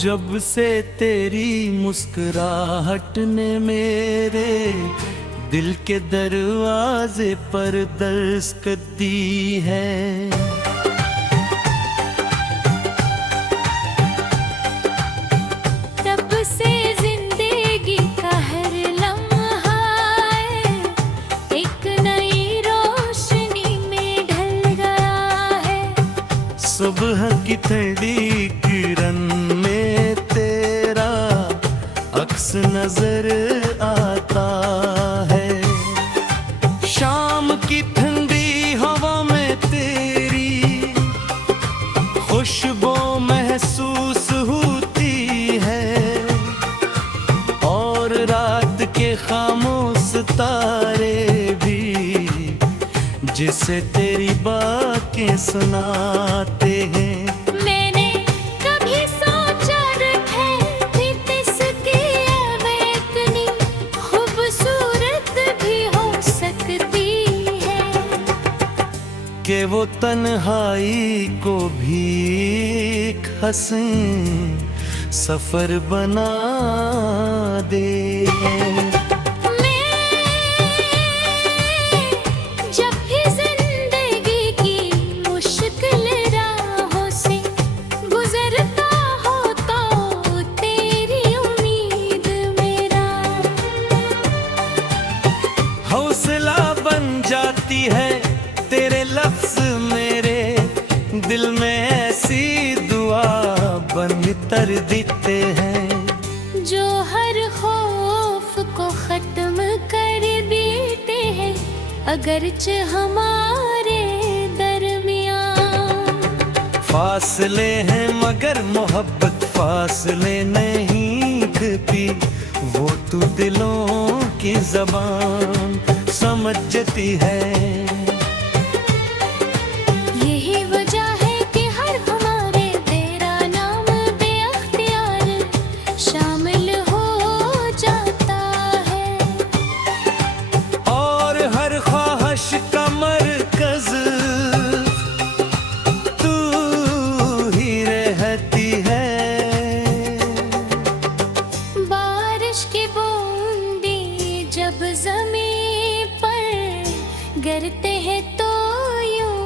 जब से तेरी मुस्कुराहट ने मेरे दिल के दरवाजे पर दस्तक दी है, तब से जिंदगी का हर लम्हा एक नई रोशनी में ढल गया है। सुबह की ठंडी किरण में तेरा अक्स नजर आता है, शाम की ठंडी हवा में तेरी खुशबू महसूस होती है, और रात के खामोश तारे भी जिसे तेरी बातें सुनाते हैं। मैंने कभी सोचा रखे इसकी इतनी खूबसूरत भी हो सकती है, कि वो तन्हाई को भी एक हसीन सफर बना दे। हौसला बन जाती है तेरे लफ्ज मेरे दिल में, ऐसी दुआ बन कर देते हैं जो हर खौफ को खत्म कर देते हैं, अगरचे हमारे दरमियान फासले हैं मगर मोहब्बत फासले नहीं करती, वो तू दिलों की ज़बान समझती है। यही वजह है कि हर हमारे तेरा नाम बेअख्तियार शामिल हो जाता है, और हर ख्वाहिश का मरकज तू ही रहती है। बारिश की बूंदी जब ज़मीन पर गिरते हैं तो यूं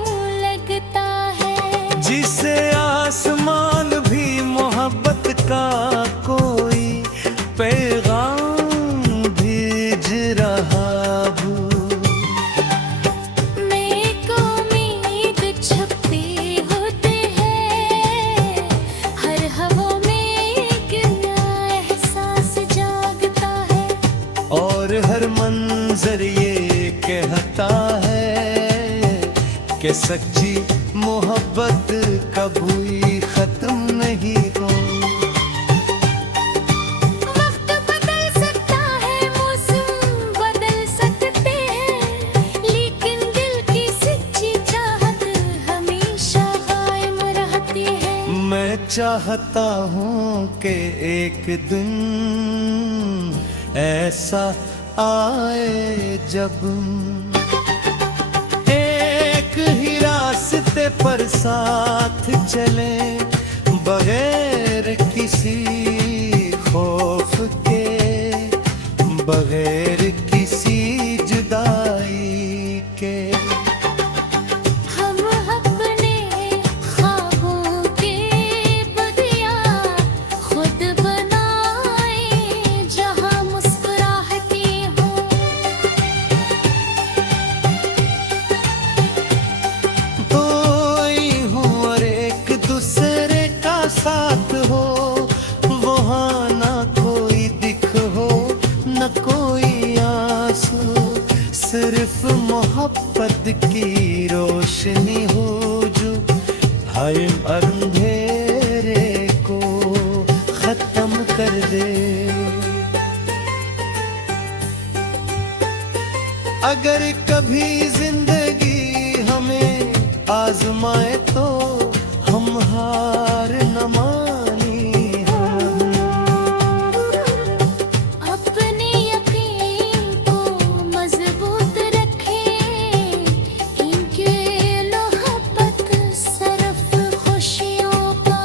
लगता है, जिसे आसमान भी मोहब्बत का कोई पैगाम भेज रहा हूँ। मेरे को उम्मीद छपी होते हैं, हर हवा में एक नया एहसास जागता है, और हर मंजर ये कहता है कि सच्ची मोहब्बत कभी खत्म नहीं हो। वक्त बदल सकता है, मौसम बदल सकते हैं, लेकिन दिल की सच्ची चाहत हमेशा कायम रहती है। मैं चाहता हूँ कि एक दिन ऐसा आए जब एक ही रास्ते पर साथ चले, बगैर किसी खौफ के, बगैर किसी जुदाई के। हम अपने ख्वाबों के बगिया खुद बनाए, जहाँ मुस्कुराहटी हो, तो ही हूँ और एक दूसरे का साथ हो, वहाँ ना कोई दिख हो न कोई आंसू, सिर्फ मोहब्बत की रोशनी हो जो हर अंधेरे को खत्म कर दे। अगर कभी जिंदगी हमें आजमाए तो हम हार न मानी हम, अपने यकीन को मजबूत रखें, इनके मोहब्बत सिर्फ खुशियों का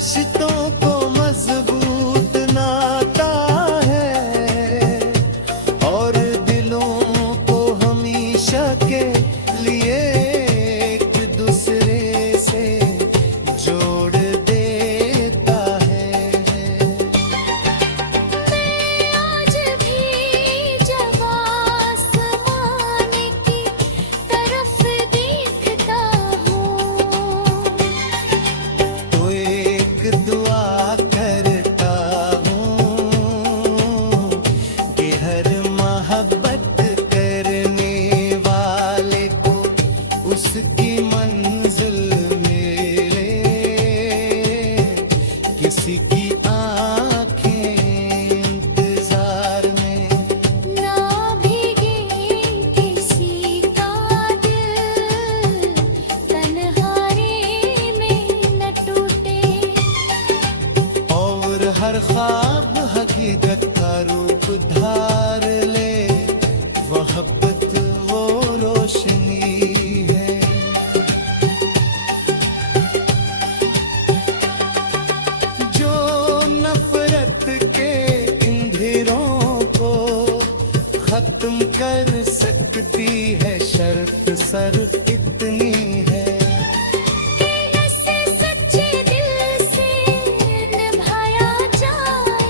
रिश्तों को मजबूत नाता है और दिलों को हमेशा के लिए एक दूसरे से जोड़ देता है। आज भी जब आसमान की तरफ देखता हूँ तो एक दुआ करता हूँ कि हर मोहब्बत करने वाले को उसकी मंजिल मिले। किसी की आंखें इंतजार में ना भीगे किसी का दिल तन्हाई में न टूटे और हर ख्वाब हकीकत का रूप धार ले। मोहब्बत वो रोशनी है जो नफरत के अंधेरों को खत्म कर सकती है। शर्त सिर्फ इतनी है ऐसे सच्चे दिल से निभाया जाए।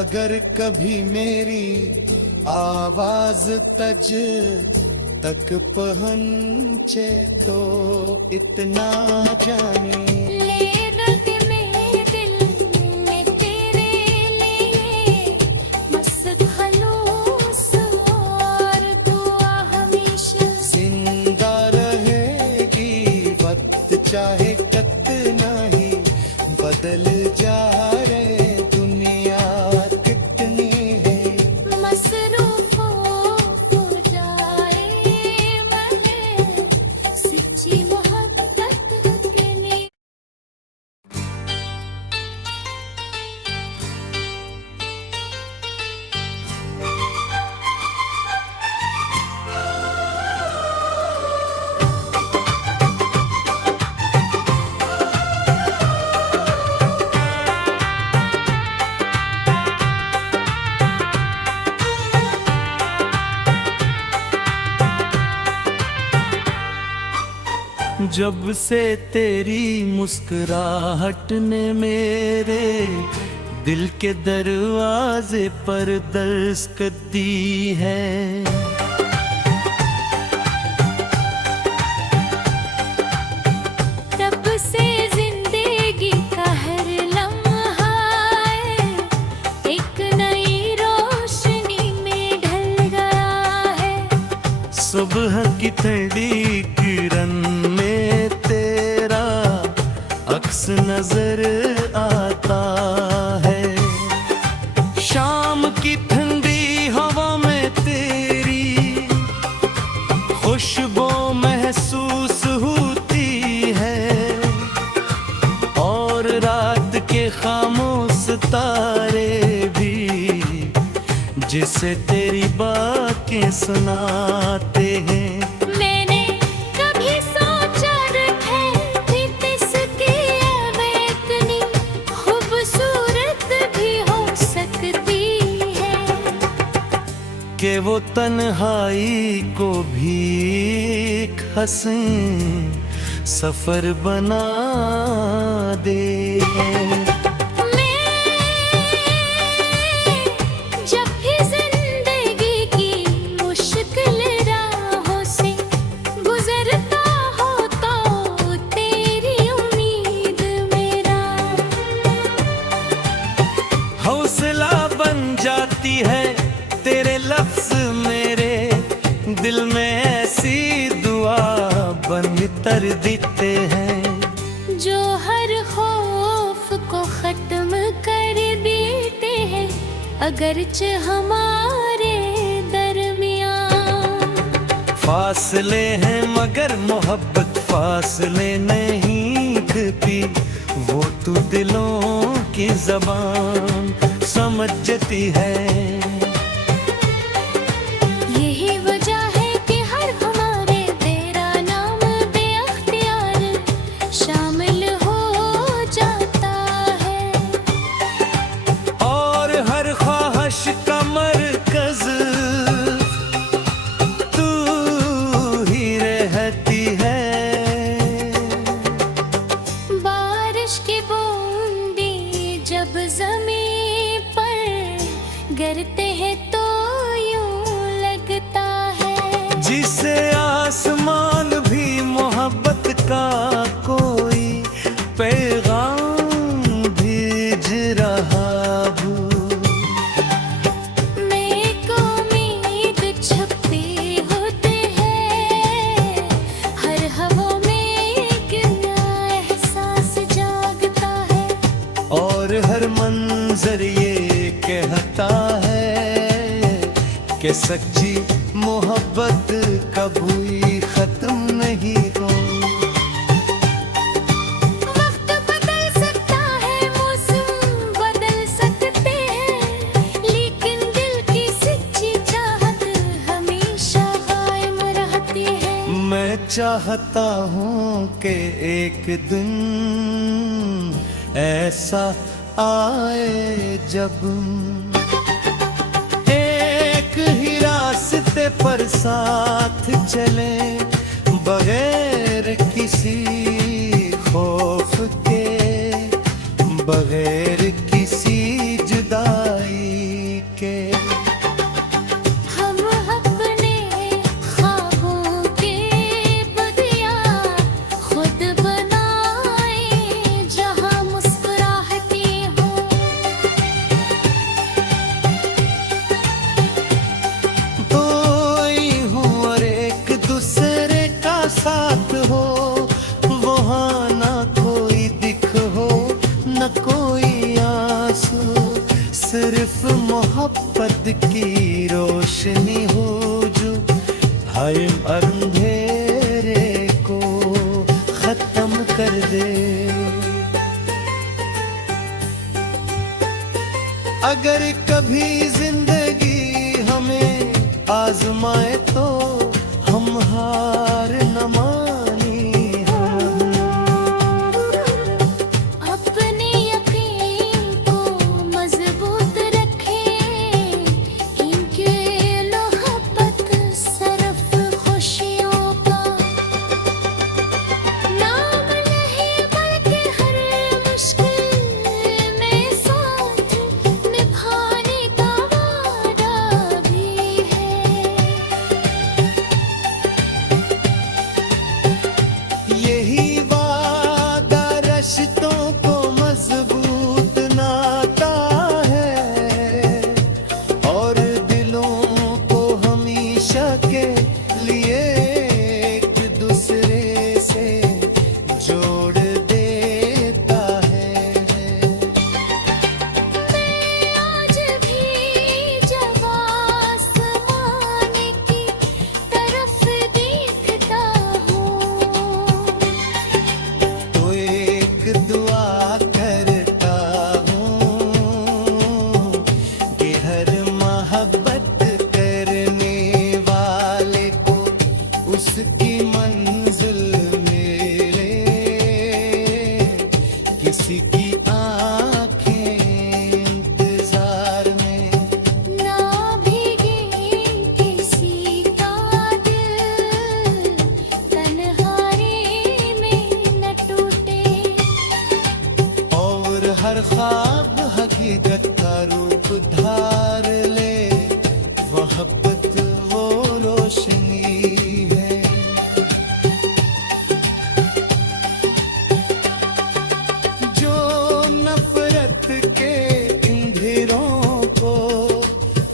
अगर कभी मेरी आवाज तज तक पहुंचे तो इतना जाने ले रग में दिल में तेरे लिए मस्त खलूस और दुआ हमेशा जिंदा रहेगी। वक्त चाहे कितना ही बदल जाए दुनिया कितनी है। मसरूफ हो जाए मन सच्ची मोहब्बत के लिए। जब से तेरी मुस्कुराहट ने मेरे दिल के दरवाजे पर दस्तक दी है। तब से जिंदगी का हर लम्हा एक नई रोशनी में ढल गया है। सुबह की ठंडी किरण में तेरा अक्स नजर आता है। शाम की ठंडी हवा में तेरी खुशबू महसूस होती है और रात के खामोश तारे भी जिसे तेरी बातें सुनाते हैं। मैंने कभी सोचा रखे इसकी इतनी खूबसूरत भी हो सकती है कि वो तन्हाई को भी एक हसीन सफर बना दे। जब भी जिंदगी की मुश्किल राहों से गुजरता हो तो तेरी उम्मीद मेरा हौसला बन जाती है तेरे लफ्ज मेरे दिल में ऐसी दुआ बन कर देते हैं जो हर खौफ को खत्म कर देते हैं। अगरचे हमारे दरमियान फासले हैं मगर मोहब्बत फासले नहीं करती। वो तू दिलों की जबान समझती है। यही वजह है कि हर हमारे तेरा नाम बेअख्तियार शामिल और हर मंजर ये कहता है कि सच्ची मोहब्बत कभी खत्म नहीं हो। वक्त बदल सकता है, मौसम बदल सकते हैं, लेकिन दिल की सच्ची चाहत हमेशा कायम रहती है। मैं चाहता हूँ कि एक दिन ऐसा आए जब एक ही रास्ते पर साथ चले, बगैर किसी खौफ के, बगैर किसी जुदाई के। हम अपने ख्वाबों के बगिया खुद बनाए, जहाँ मुस्कुराहटी हो। तो ही हूँ और एक दूसरे का साथ हो, वहाँ ना कोई दिख हो न कोई आंसू, सिर्फ मोहब्बत की रोशनी हो जो हर अंधेरे को खत्म कर दे। अगर कभी जिंदगी हमें आजमाए तो हम हार न मानी हम। अपने यकीन को मजबूत रखें, इनके मोहब्बत सरफ खुशियों का नाम नहीं, बल्कि हर मुश्किल में साथ निभाने का वादा भी है। यही वादा रिश्तों को मजबूत नाता है और दिलों को हमेशा के लिए एक दूसरे से जोड़ देता है। आज भी जब आसमान की तरफ देखता हूँ, तो एक दुआ करता हूँ कि हर मोहब्बत करने वाले को उसकी मंजिल मिले, किसी की आंखें इंतजार में ना भीगे किसी का दिल, तन्हाई में न टूटे। और हर ख्वाब हकीकत का रूप धार ले, मोहब्बत वो रोशनी है। जो नफरत के अंधेरों को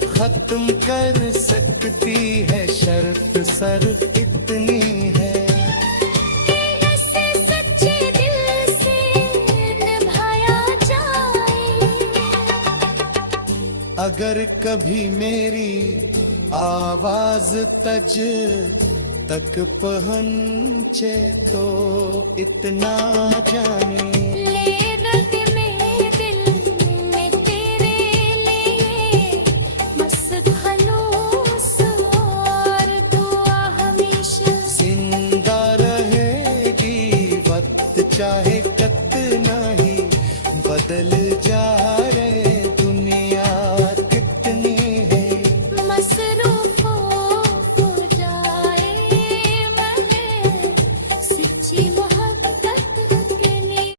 खत्म कर सकती है, शर्त सिर्फ इतनी है। ऐसे सच्चे दिल से निभाया जाए। अगर कभी मेरी आवाज तज तक पहुंचे तो इतना जाने, ले दर्द में दिल में तेरे लिए बस खलूस और दुआ हमेशा। जिंदा रहेगी वक्त चाहे कितना ही बदल जाए, दुनिया कितनी है। मसरूफ हो जाए मगर सच्ची मोहब्बत के लिए।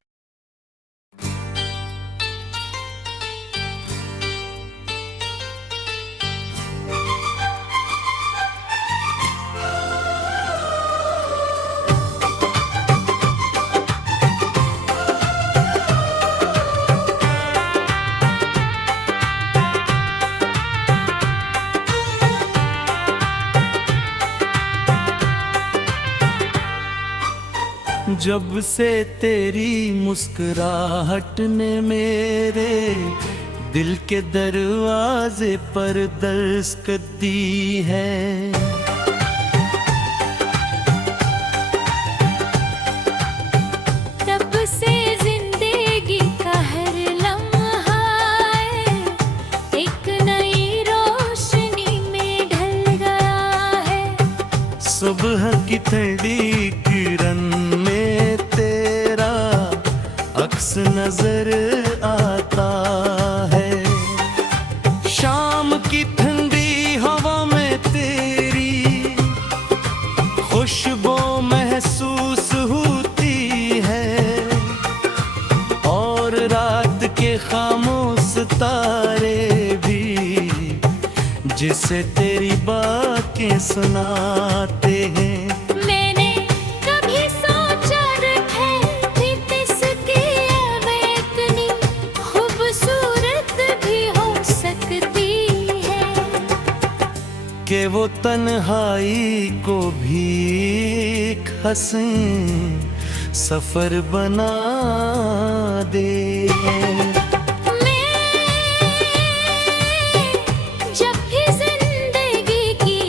जब से तेरी मुस्कुराहट ने मेरे दिल के दरवाजे पर दस्तक दी है, तब से जिंदगी का हर लम्हा एक नई रोशनी में ढल गया है। सुबह की ठंडी किरण में तेरा अक्स नजर आता है, शाम की ठंडी हवा में तेरी खुशबू महसूस होती है, और रात के खामोश तारे भी जिसे तेरी बातें सुनाते हैं। मैंने कभी सोचा रखे थी किसकी इतनी खूबसूरत भी हो सकती है, कि वो तन्हाई को भी एक हसीन सफर बना दे। जब भी जिंदगी की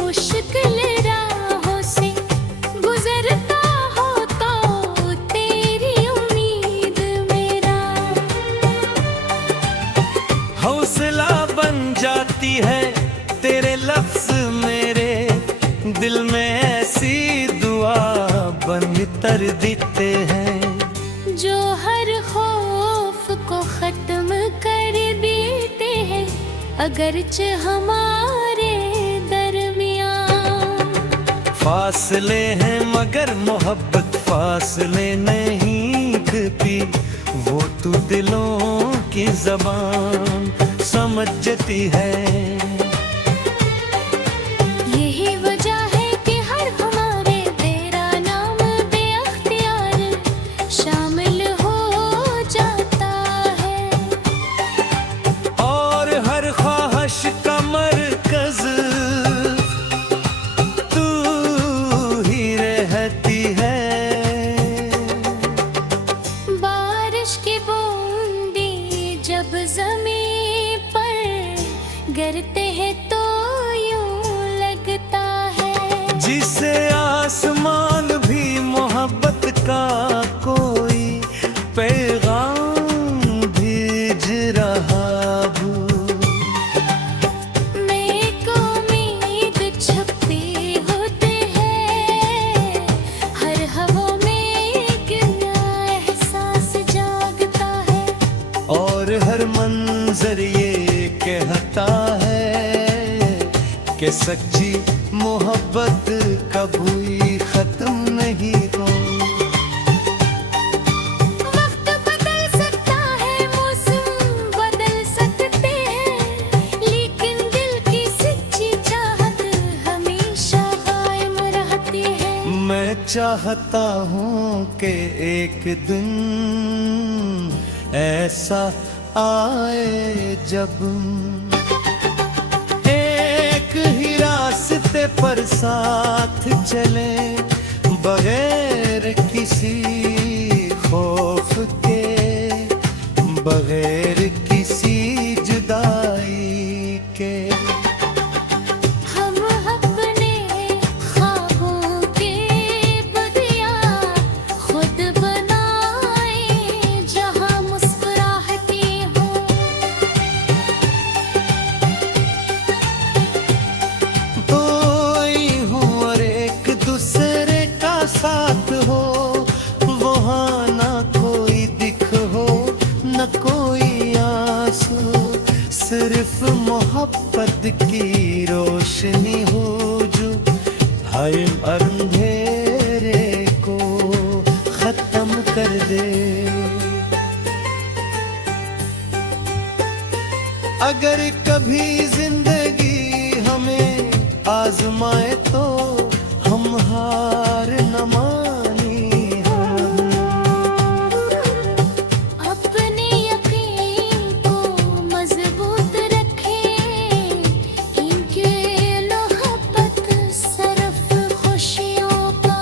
मुश्किल राहों से गुजरता हो तो तेरी उम्मीद मेरा हौसला बन जाती है तेरे लफ्ज मेरे दिल में, ऐसी दुआ बन कर देते हैं जो हर खौफ को खत्म कर देते हैं, अगरचे हमारे दरमियान फासले हैं मगर मोहब्बत फासले नहीं करती, वो तू दिलों की ज़बान समझती है। यही वजह है कि हर हमारे तेरा नाम बेअख्तियार शामिल हो जाता है, और हर ख्वाहिश का मरकज तू ही रहती है। बारिश की बूंदी जब ज़मीन पर गिरते हैं तो यूं लगता है जिसे आसमान भी मोहब्बत का कोई पैगाम भेज रहा हूँ। मैं को उम्मीद छपी होते हैं, हर हवा में एक नया एहसास जागता है, और हर मंजर ये कहता है कि सच्ची मोहब्बत कभी खत्म नहीं हो। वक्त बदल सकता है, मौसम बदल सकते हैं, लेकिन दिल की सच्ची चाहत हमेशा कायम रहती है। मैं चाहता हूँ कि एक दिन ऐसा आए जब एक ही रास्ते पर साथ चले, बगैर किसी खौफ के, बगैर किसी जुदाई के। हम अपने ख्वाबों के बगिया खुद बनाए, जहाँ मुस्कुराहटी हो, तो ही हूँ और एक दूसरे का साथ हो, वहाँ ना कोई दिख हो न कोई आंसू, सिर्फ मोहब्बत की रोशनी हो जो हर अंधेरे को खत्म कर दे। अगर कभी जिंदगी हमें आजमाए तो हम हार न माने हम। अपने यकीन को मजबूत रखें, इनके मोहब्बत सिर्फ खुशियों का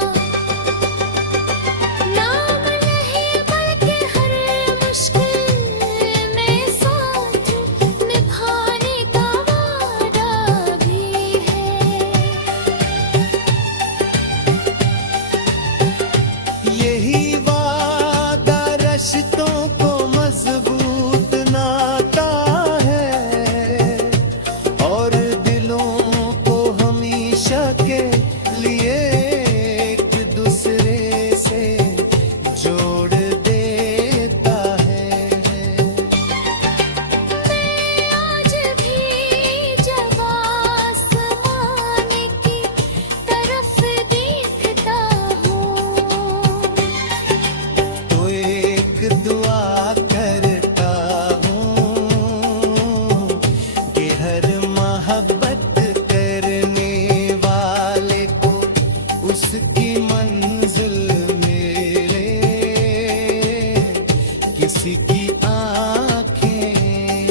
किसी की आंखें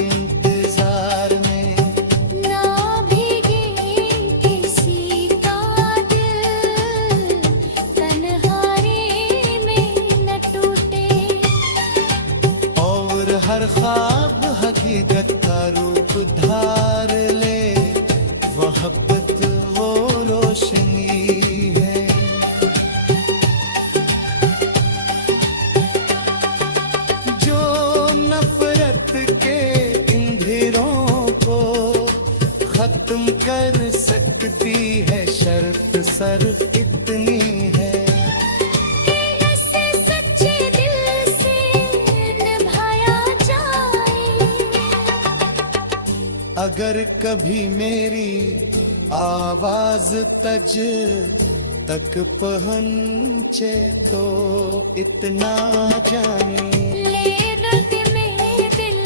इंतजार में, ना भीगे किसी का दिल, तन्हाई में न टूटे। और हर ख्वाब हकीकत का रूप धार ले, मोहब्बत वो रोशनी है। जो नफरत के अंधेरों को खत्म कर सकती है, शर्त सर इतनी है। ऐसे सच्चे दिल से निभाया जाए। अगर कभी मेरी आवाज तज तक पहुंचे तो इतना जाने, ले दर्द में दिल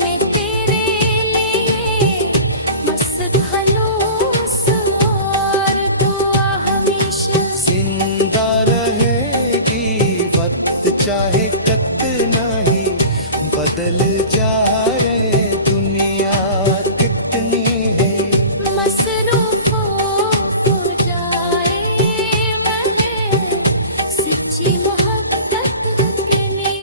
में तेरे लिए मस्त खलूस और दुआ हमेशा। जिंदा रहेगी वक्त चाहे कितना ही बदल जाए, दुनिया कितनी है। मसरूफ हो जाए मन सच्ची मोहब्बत के लिए।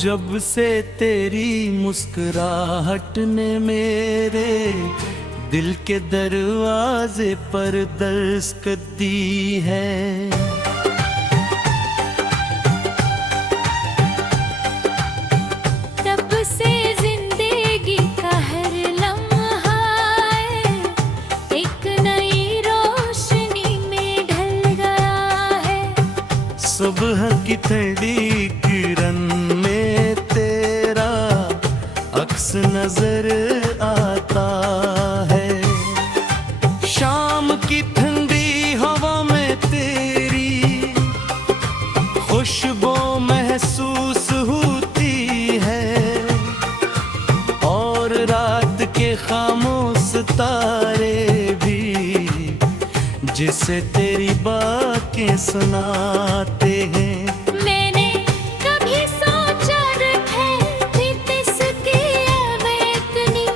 जब से तेरी मुस्कुराहट ने मेरे दिल के दरवाजे पर दस्तक दी है, तब से जिंदगी का हर लम्हा एक नई रोशनी में ढल गया है। सुबह की ठंडी किरण में तेरा अक्स नजर आता है, शाम की ठंडी हवा में तेरी खुशबू महसूस होती है, और रात के खामोश तारे भी जिसे तेरी बातें सुनाते हैं। मैंने कभी सोचा रखे इसकी इतनी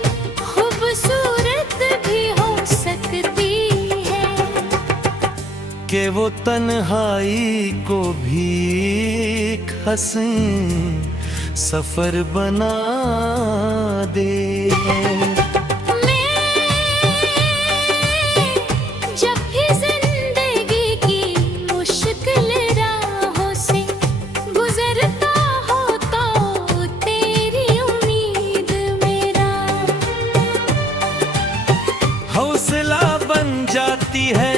खूबसूरत भी हो सकती है, कि वो तन्हाई को भी एक हसीन सफर बना दे। जब भी जिंदगी की मुश्किल राहों से गुजरता हो तो तेरी उम्मीद मेरा हौसला बन जाती है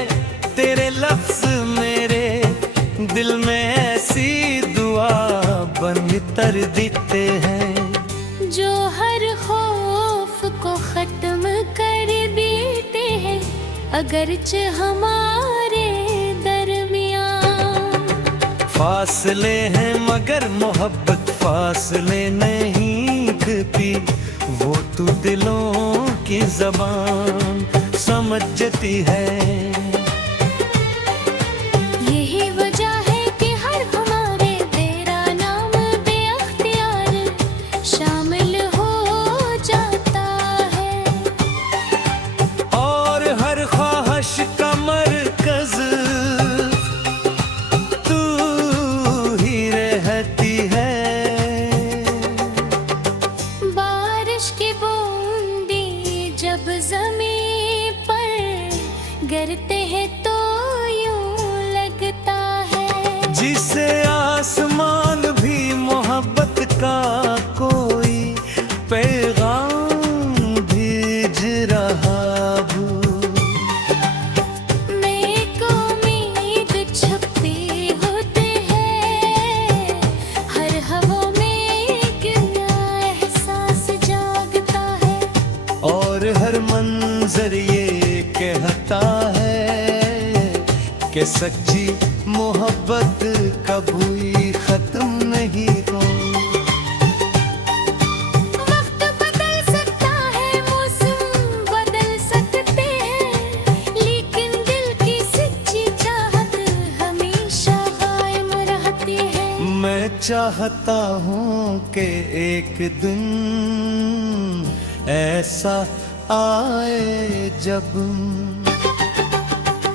तेरे लफ्ज मेरे दिल में, ऐसी दुआ बन कर देते हैं जो हर खौफ को खत्म कर देते हैं, अगरचे हमारे दरमियान फासले हैं मगर मोहब्बत फासले नहीं देती, वो तू दिलों की जबान समझती है। यही वजह है कि हर हमारे तेरा नाम बेअख्तियार शामिल हो जाता है, और हर ख्वाहिश का मरकज तू ही रहती है। बारिश की बूंदी जब जमीन पर गिरते और हर मंजर ये कहता है कि सच्ची मोहब्बत कभी खत्म नहीं हो। वक्त बदल सकता है, मौसम बदल सकते हैं, लेकिन दिल की सच्ची चाहत हमेशा कायम रहती है। मैं चाहता हूँ कि एक दिन ऐसा आए जब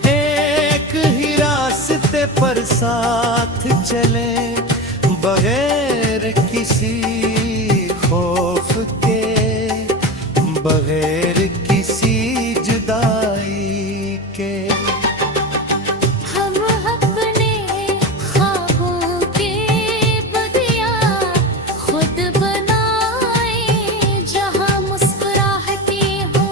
एक ही रास्ते पर साथ चले, बगैर किसी खौफ के, बगैर किसी जुदाई के। हम अपने ख्वाबों के बगिया खुद बनाए, जहाँ मुस्कुराहटी हो।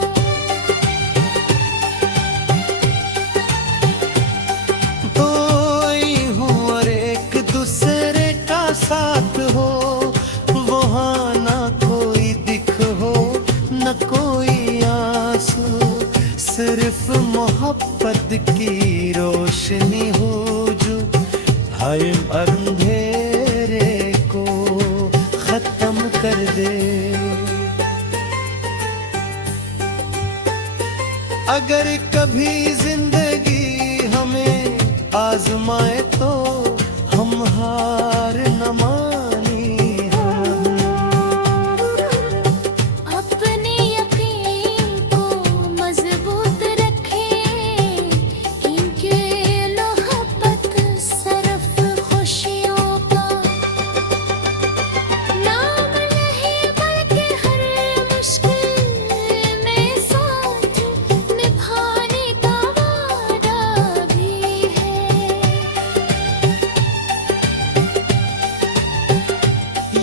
तो ही हूँ और एक दूसरे का साथ हो, वहाँ ना कोई दिख हो न कोई आंसू, सिर्फ मोहब्बत की रोशनी हो जो हर अंधेरे को खत्म कर दे। अगर कभी जिंदगी हमें आजमाए तो हम हार न मानी हम। अपने यकीन को मजबूत रखें, इनके मोहब्बत सरफ खुशियों का नाम नहीं, बल्कि हर मुश्किल में साथ निभाने का वादा भी है।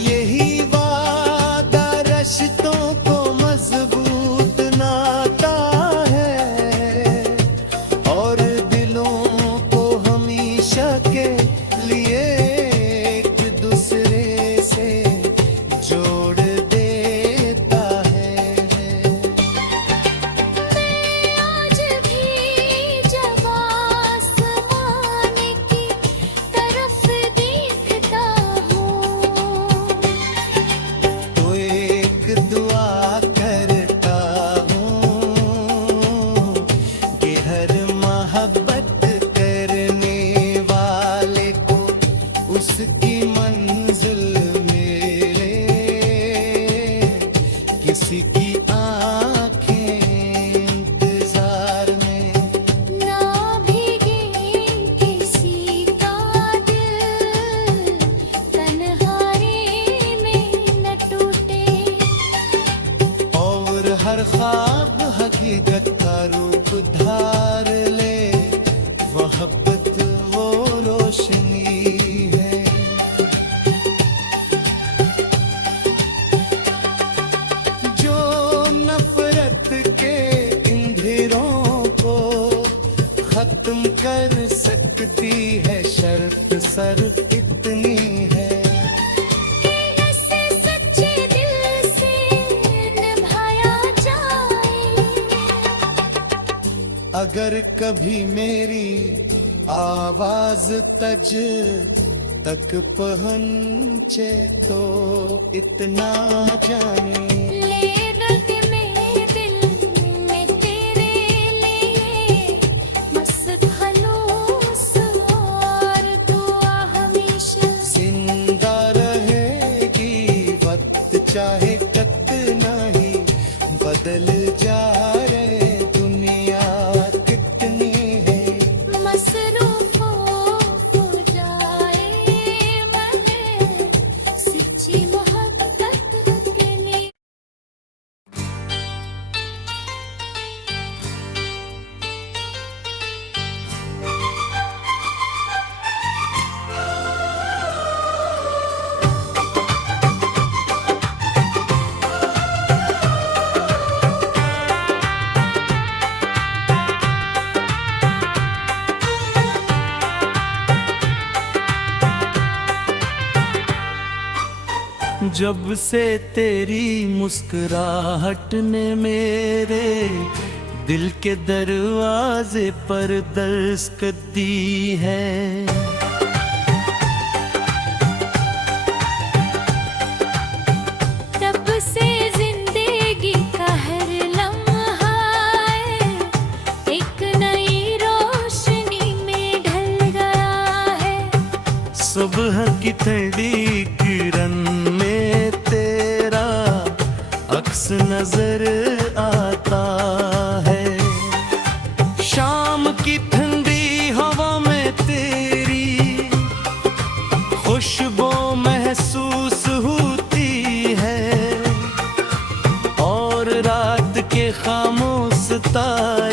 यही वादा रिश्तों को मजबूत नाता है और दिलों को हमेशा के लिए एक दूसरे से जोड़ देता है। आज भी जब आसमान की तरफ देखता हूँ, तो एक दुआ करता हूँ कि हर मोहब्बत करने वाले को उसकी मंजिल मिले, किसी की आंखें इंतजार में ना भीगे किसी का दिल, तन्हाई में न टूटे। और हर ख्वाब हकीकत का रूप धार ले, मोहब्बत वो रोशनी है जो नफरत के अंधेरों को खत्म कर सकती है। शर्त सिर्फ इतनी है, इसे सच्चे दिल से निभाया जाए। अगर कभी मेरी आवाज तज तक पहुंचे तो इतना जाने ले रग में दिल में तेरे लिए मस्त खलूस और दुआ हमेशा। जिंदा रहेगी वक्त चाहे कितना ही बदल जाए, दुनिया कितनी है मसरूफ हो जाए मन सच्ची मोहब्बत के लिए। जब से तेरी मुस्कुराहट ने मेरे दिल के दरवाजे पर दस्तक दी है। तब से जिंदगी का हर लम्हा एक नई रोशनी में ढल गया है। सुबह की ठंडी किरण में तेरा अक्स नजर आता है। शाम की ठंडी हवा में तेरी खुशबू महसूस होती है और रात के खामोश तारे